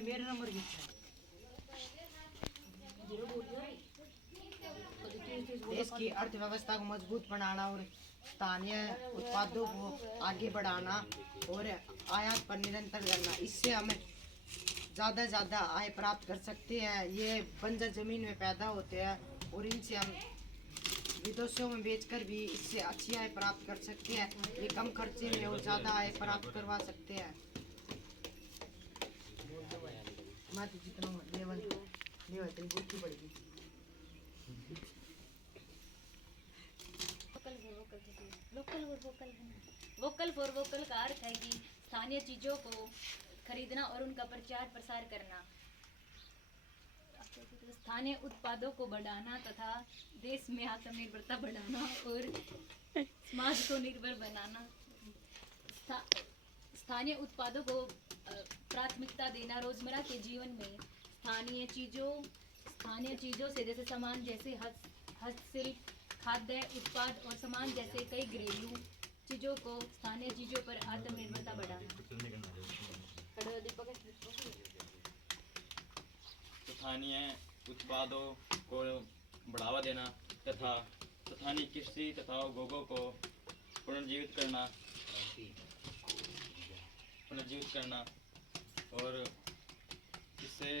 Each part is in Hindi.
मेरा नंबर भी है। देश की अर्थव्यवस्था को मजबूत बनाना और स्थानीय उत्पादों को आगे बढ़ाना और आयात पर निरंतर करना, इससे हम ज़्यादा आय प्राप्त कर सकते हैं। ये बंजर ज़मीन में पैदा होते हैं और इनसे हम विदेशों में बेचकर भी इससे अच्छी आय प्राप्त कर सकते हैं। ये कम खर्चे में और ज़्यादा आय प्राप्त करवा सकते हैं। मैं तो जितना लेवल तेरी बुद्धि पड़ेगी। वोकल फॉर वोकल का अर्थ है कि स्थानीय चीजों को खरीदना और उनका प्रचार प्रसार करना, स्थानीय उत्पादों को बढ़ाना तथा देश में आत्मनिर्भरता बढ़ाना और समाज को निर्भर बनाना। स्थानीय उत्पादों को प्राथमिकता देना, रोजमर्रा के जीवन में स्थानीय चीजों से जैसे सामान जैसे हस्तशिल्प, खाद्य उत्पाद और सामान जैसे कई घरेलू चीजों को स्थानीय चीजों पर आत्मनिर्भरता बढ़ाना। स्थानीय उत्पादों को बढ़ावा देना तथा स्थानीय कृषि तथा उद्योगों को पुनर्जीवित करना और इससे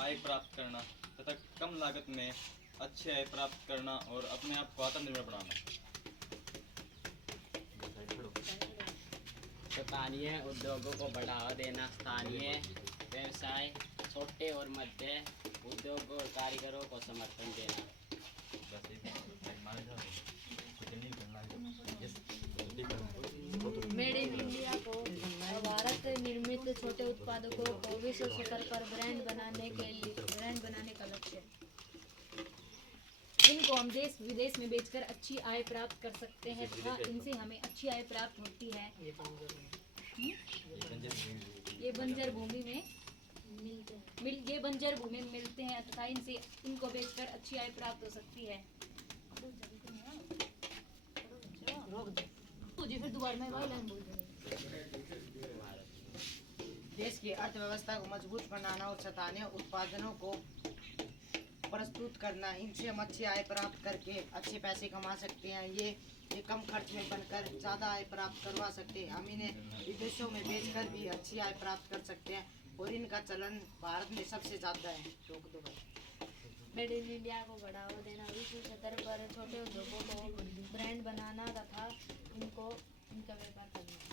आय प्राप्त करना तथा कम लागत में अच्छी आय प्राप्त करना और अपने आप को आत्मनिर्भर बनाना। स्थानीय उद्योगों को बढ़ावा देना, स्थानीय व्यवसाय, छोटे और मध्य उद्योग और कारीगरों को समर्थन देना। मेड इन इंडिया को भारत निर्मित छोटे उत्पादों को विश्व स्तर पर ब्रांड बनाने का लक्ष्य है। इनको हम देश विदेश में बेचकर अच्छी आय प्राप्त कर सकते हैं तथा इनसे हमें अच्छी आय प्राप्त होती है। ये बंजर भूमि में मिलते हैं तथा इनको बेचकर अच्छी आय प्राप्त हो सकती है। फिर दोबारा मैं वही लाइन बोल दूंगी। देश की अर्थव्यवस्था को मजबूत बनाना और स्थानीय उत्पादनों को प्रस्तुत करना, इनसे हम अच्छी आय प्राप्त करके अच्छे पैसे कमा सकते हैं। ये कम खर्च में बनकर ज़्यादा आय प्राप्त करवा सकते हैं। हम इन्हें विदेशों में बेचकर भी अच्छी आय प्राप्त कर सकते हैं और इनका चलन भारत में सबसे ज़्यादा है। मेड इन इंडिया को बढ़ावा देना, विश्व स्तर पर छोटे उद्योगों को ब्रांड बनाना तथा इनका व्यापार करना।